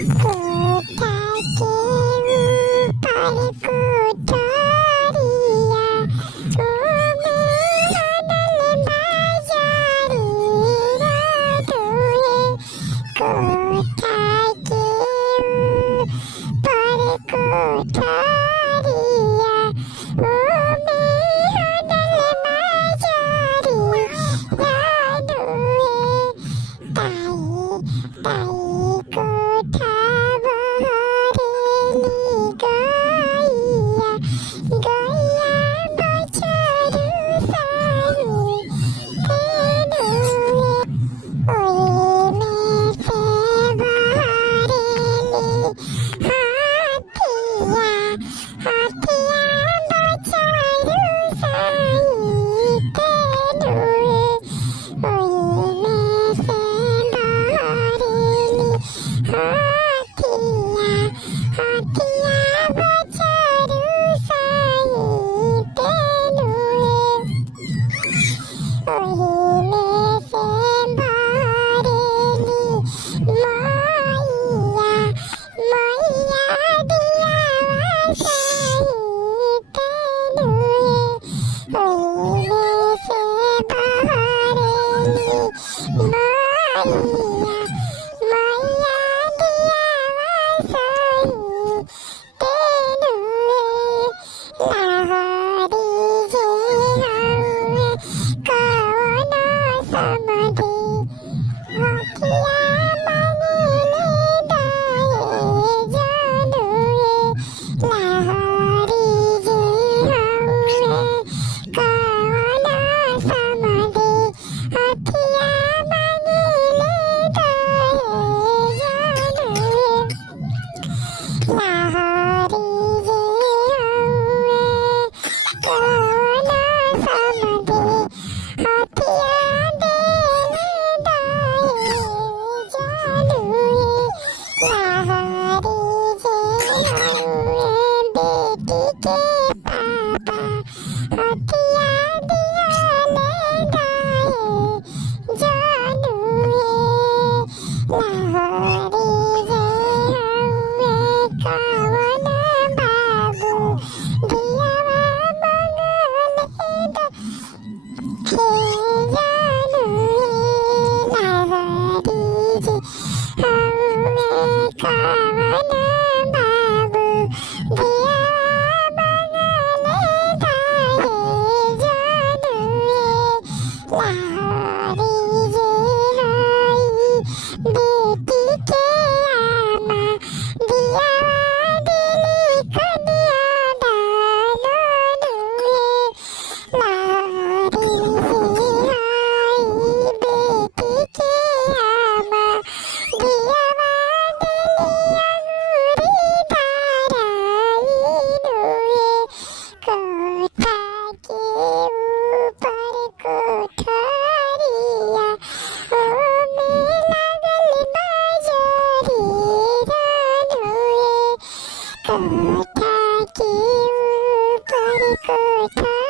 कोठा के ऊपर कोठरिया, ओ मेरा दिल बाजारी रात है। कोठा के ऊपर कोठरिया, ओ मेरा दिल बाजारी याद है। ताई कोठा बहरेली गैया, गैया बछरू साई तेनु है। ओए में से बहरेली हाथिया, हाथिया बछरू साई तेनु है। ओए में से बहरेली हाथिया, हाथिया बछरू साई तेनु है। ओहे में से बहरेली मैया, मैया दियावा साई तेनु है। ओहे में से बहरेली मैया, मैया दियावा साई तेनु है। लाहरी जे हउवे कवन समधी, हथिया मंगले दाए जानू है। लाहरी जे हउवे कवन समधी, हथिया मंगले दाए जानू है। लाहरी जे हउवे कवन समधी, हथिया देले दाए जानू है। लाहरी जे हउवे बेटी के पापा, हथिया दियाले दाए जानू है। लाहरी जे हउवे कवन बाबू, दियावा मंगले दाए जानू है। लाहरी जे हउवे कवन बाबू, दियावा मंगले दाए जानू है। लाहरी जे हई बेटी के आमा, दियावा दिली कन्या दाननु है। लाहरी जे हई बेटी के आमा, दियावा दिली अंगूरी धाराइनु है। कोठा के ऊपर कोठरिया, ओ में लागल बाजारी रानू है। कोठा के ऊपर कोठरिया,